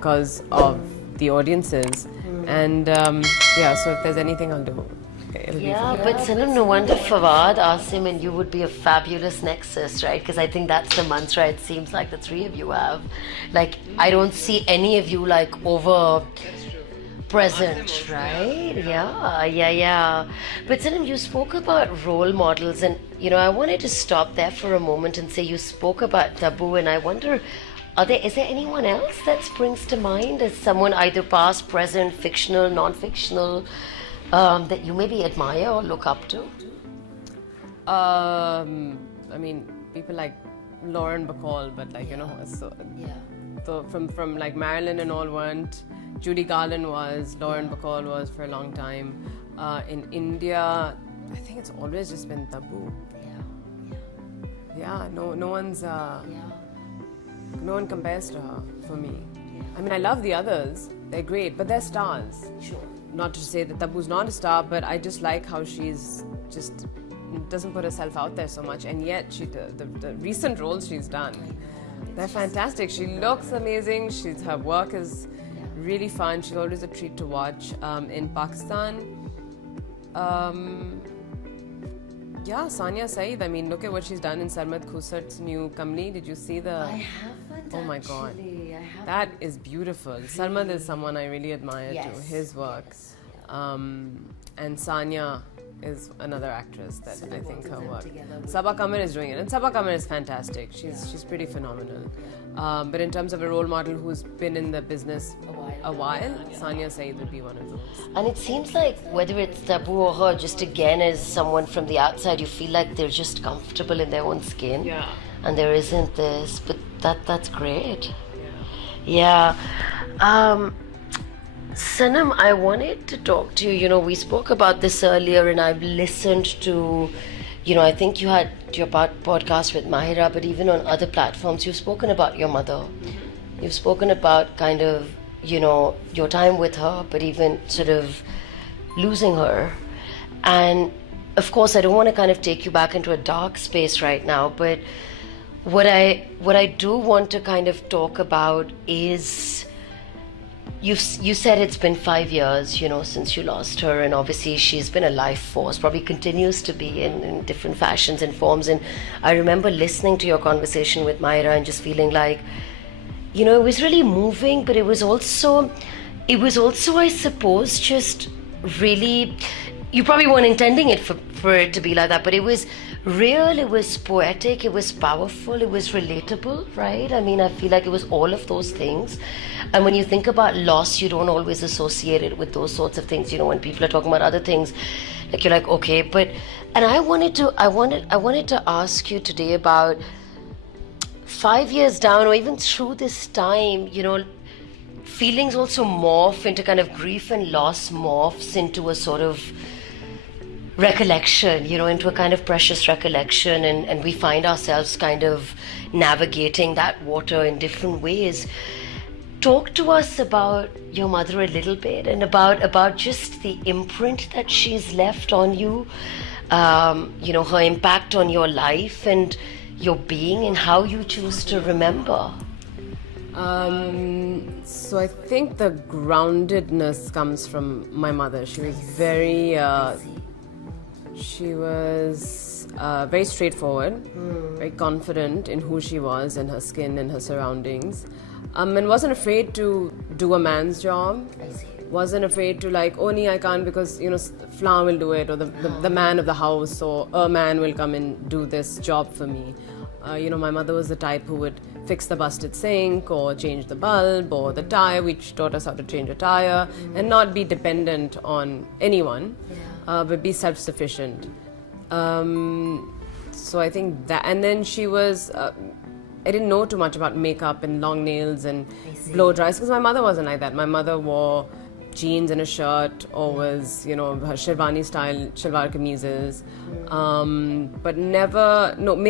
because of the audiences. And so if there's anything I'll do, it'll be for But Sanam, no wonder Fawad asked him, and you would be a fabulous nexus, right? Because I think that's the mantra it seems like the three of you have. Like, I don't see any of you like over present, right? Yeah. But Sanam, you spoke about role models, and I wanted to stop there for a moment and say you spoke about taboo, and I wonder, is there anyone else that springs to mind as someone either past, present, fictional, non-fictional, that you maybe admire or look up to? I mean, people like Lauren Bacall, but so from like Marilyn and all weren't. Judy Garland was, Lauren Bacall was for a long time. In India, I think it's always just been taboo. No one's. No one compares to her for me. I mean, I love the others; they're great, but they're stars. Sure. Not to say that Tabu's not a star, but I just like how she's just doesn't put herself out there so much, and yet the recent roles she's done, they're fantastic. She looks amazing. Her work is really fun. She's always a treat to watch. In Pakistan, Sania Saeed. I mean, look at what she's done in Sarmad Khusart's new Kamli. Did you see the? I haven't. Oh my God, I haven't. that is beautiful. Sarmad is someone I really admire too. His work, and Sania is another actress that I think her work. Saba Karim is doing it, and Saba Karim is fantastic. She's pretty phenomenal. But in terms of a role model who's been in the business a while, Sania Saeed would be one of those. And it seems like whether it's Tabu or her, just again as someone from the outside, you feel like they're just comfortable in their own skin. Yeah. And there isn't this, but that's great. Sanam, I wanted to talk to you. We spoke about this earlier, and I've listened to, I think you had your podcast with Mahira, but even on other platforms, you've spoken about your mother. You've spoken about kind of, your time with her, but even sort of losing her. And of course, I don't want to kind of take you back into a dark space right now, but what I do want to kind of talk about is, you said it's been 5 years, since you lost her, and obviously she's been a life force, probably continues to be in different fashions and forms. And I remember listening to your conversation with Myra and just feeling like, it was really moving, but it was also, I suppose, just really, you probably weren't intending it for it to be like that, but it was real, it was poetic, it was powerful, it was relatable, right? I mean, I feel like it was all of those things. And when you think about loss, you don't always associate it with those sorts of things. When people are talking about other things, like you're like, okay, and I wanted to ask you today about 5 years down, or even through this time, feelings also morph into kind of grief, and loss morphs into a sort of recollection, into a kind of precious recollection, and we find ourselves kind of navigating that water in different ways. Talk to us about your mother a little bit, and about just the imprint that she's left on you, her impact on your life and your being, and how you choose to remember. So I think the groundedness comes from my mother. She was very very straightforward, very confident in who she was and her skin and her surroundings, and wasn't afraid to do a man's job. Wasn't afraid to like, oh, nee, I can't because, Flan will do it, or the man of the house, or a man will come and do this job for me. My mother was the type who would fix the busted sink, or change the bulb, or the tire. She taught us how to change a tire, and not be dependent on anyone, but be self-sufficient. So I think that, and then she was, I didn't know too much about makeup and long nails and blow dries, because my mother wasn't like that. My mother wore jeans and a shirt, or was, her Sherwani style shalwar kameezes, but never, no, makeup